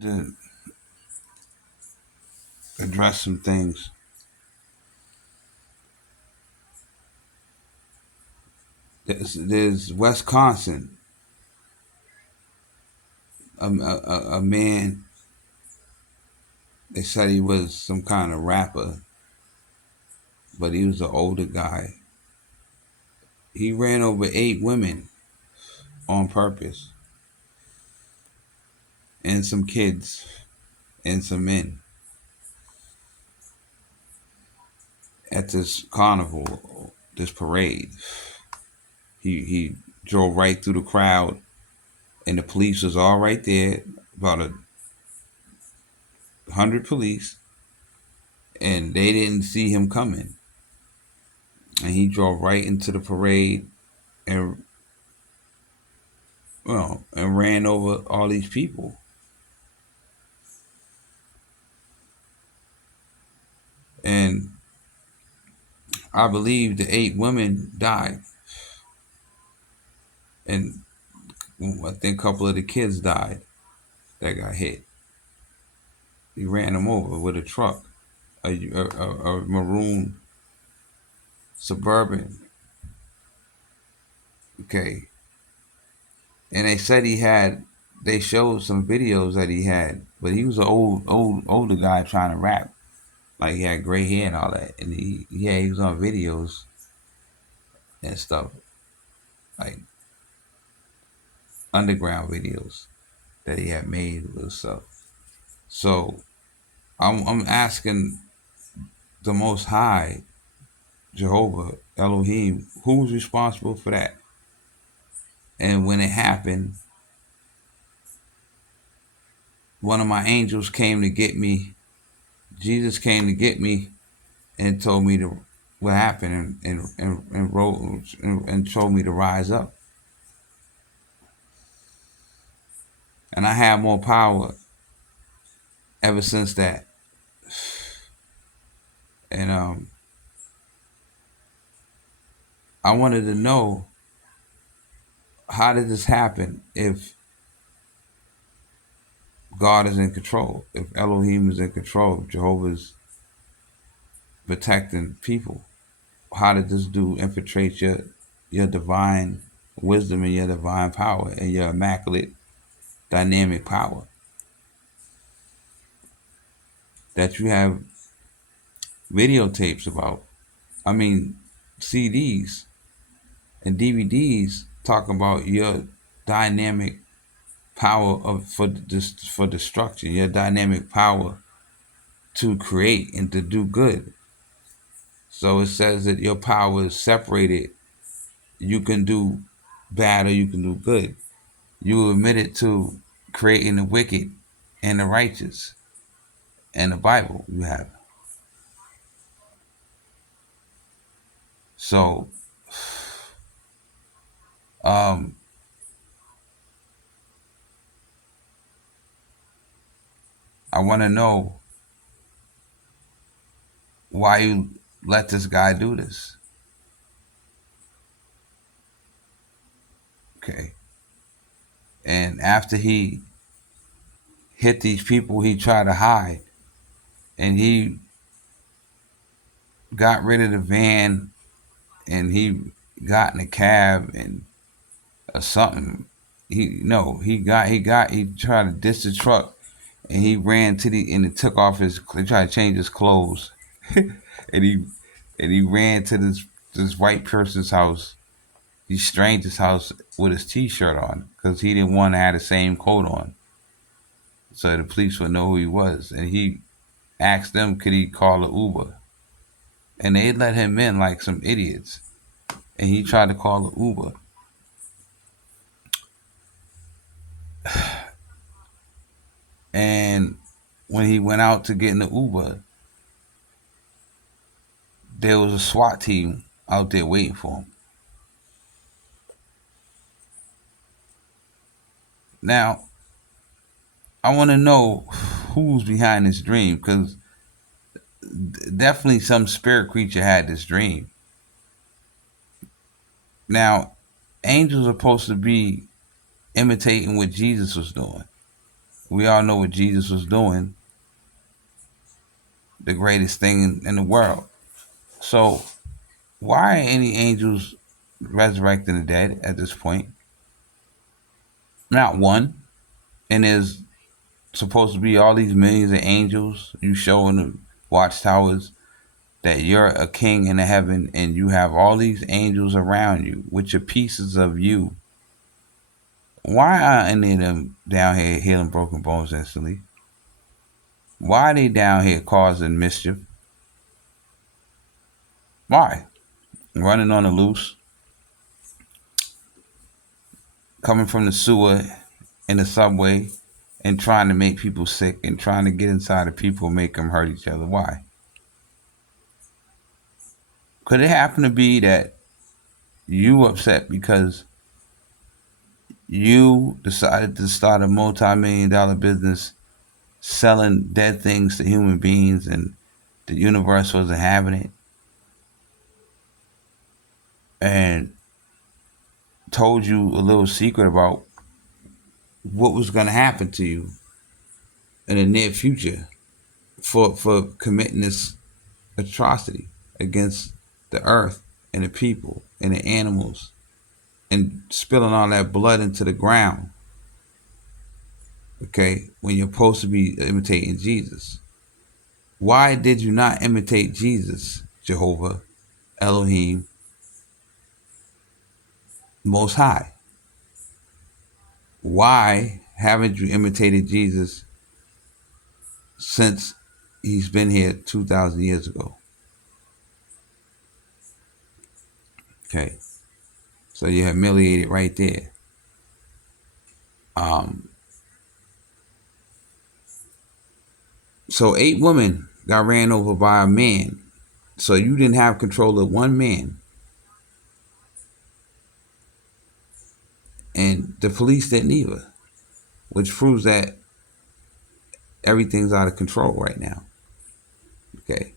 To address some things. There's Wisconsin, a man. They said he was some kind of rapper, but he was an older guy. He ran over 8 women on purpose, and some kids, and some men at this carnival, this parade. He drove right through the crowd, and the police was all right there, about 100 police, and they didn't see him coming. And he drove right into the parade and and ran over all these people. And I believe the 8 women died, and I think a couple of the kids died that got hit. He ran them over with a truck, a maroon Suburban. Okay, and they said he had. They showed some videos that he had, but he was an older guy trying to rap. Like he had gray hair and all that, and he was on videos and stuff, like underground videos that he had made with himself. So I'm asking the Most High, Jehovah, Elohim, who's responsible for that? And when it happened, one of my angels came to get me. Jesus came to get me and told me what happened and wrote and told me to rise up. And I had more power ever since that. And I wanted to know, how did this happen if God is in control, if Elohim is in control, if Jehovah's protecting people? How did this dude infiltrate your divine wisdom and your divine power and your immaculate dynamic power that you have videotapes about? I mean, CDs and DVDs talking about your dynamic power for destruction, your dynamic power to create and to do good. So it says that your power is separated. You can do bad or you can do good. You admitted to creating the wicked and the righteous. And the Bible you have. So um I wanna know why you let this guy do this. Okay. And after he hit these people, he tried to hide. And he got rid of the van, and he got in a cab and or something. He tried to ditch the truck, and he ran to the and he took off he tried to change his clothes. and he ran to this white person's house, these stranger's house, with his t-shirt on, because he didn't want to have the same coat on, so the police would know who he was. And he asked them, could he call an Uber, and they let him in like some idiots. And he tried to call an Uber, and when he went out to get in the Uber, there was a SWAT team out there waiting for him. Now, I want to know who's behind this dream, because definitely some spirit creature had this dream. Now, angels are supposed to be imitating what Jesus was doing. We all know what Jesus was doing, the greatest thing in the world. So why are any angels resurrecting the dead at this point? Not one. And there's supposed to be all these millions of angels. You show in the watchtowers that you're a king in the heaven and you have all these angels around you, which are pieces of you. Why aren't any of them down here healing broken bones instantly? Why are they down here causing mischief? Why? Running on the loose, coming from the sewer in the subway and trying to make people sick and trying to get inside of people and make them hurt each other. Why? Could it happen to be that you upset because you decided to start a multi-million-dollar business selling dead things to human beings and the universe wasn't having it, and told you a little secret about what was going to happen to you in the near future for committing this atrocity against the earth and the people and the animals and spilling all that blood into the ground, okay, when you're supposed to be imitating Jesus? Why did you not imitate Jesus, Jehovah, Elohim, Most High? Why haven't you imitated Jesus since he's been here 2,000 years ago? Okay, so you're humiliated right there. So 8 women got ran over by a man. So you didn't have control of one man. And the police didn't either, which proves that everything's out of control right now. Okay,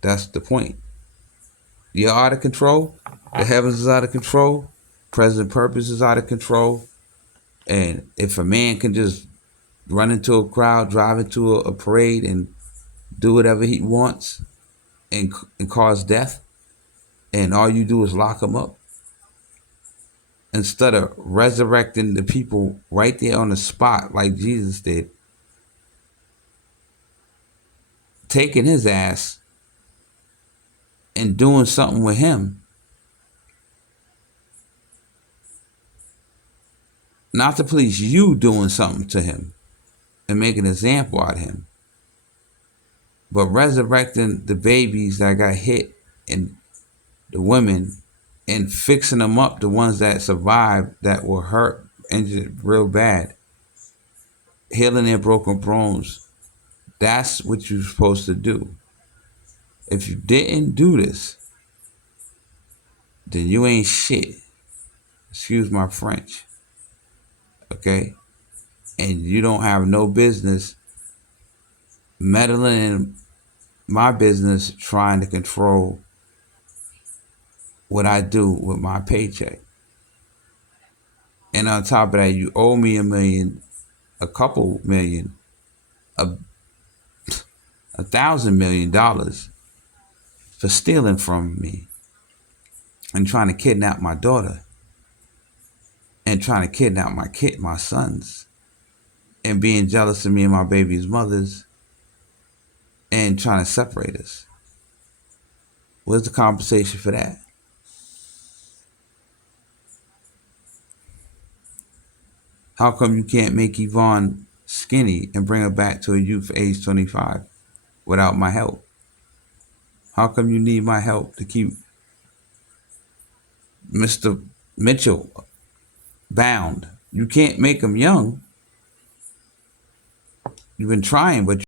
that's the point. You're out of control. The heavens is out of control. Present purpose is out of control. And if a man can just run into a crowd, drive into a parade, and do whatever he wants and cause death, and all you do is lock him up, instead of resurrecting the people right there on the spot like Jesus did, taking his ass and doing something with him, not the police, you doing something to him and making an example out of him, but resurrecting the babies that got hit and the women and fixing them up, the ones that survived that were hurt, injured real bad, healing their broken bones. That's what you're supposed to do. If you didn't do this, then you ain't shit. Excuse my French. Okay? And you don't have no business meddling in my business trying to control what I do with my paycheck. And on top of that, you owe me $1 million, a couple million, $1,000 million for stealing from me and trying to kidnap my daughter and trying to kidnap my sons, and being jealous of me and my baby's mothers and trying to separate us. Where's the compensation for that? How come you can't make Yvonne skinny and bring her back to a youth age 25 without my help? How come you need my help to keep Mr. Mitchell bound? You can't make him young. You've been trying, but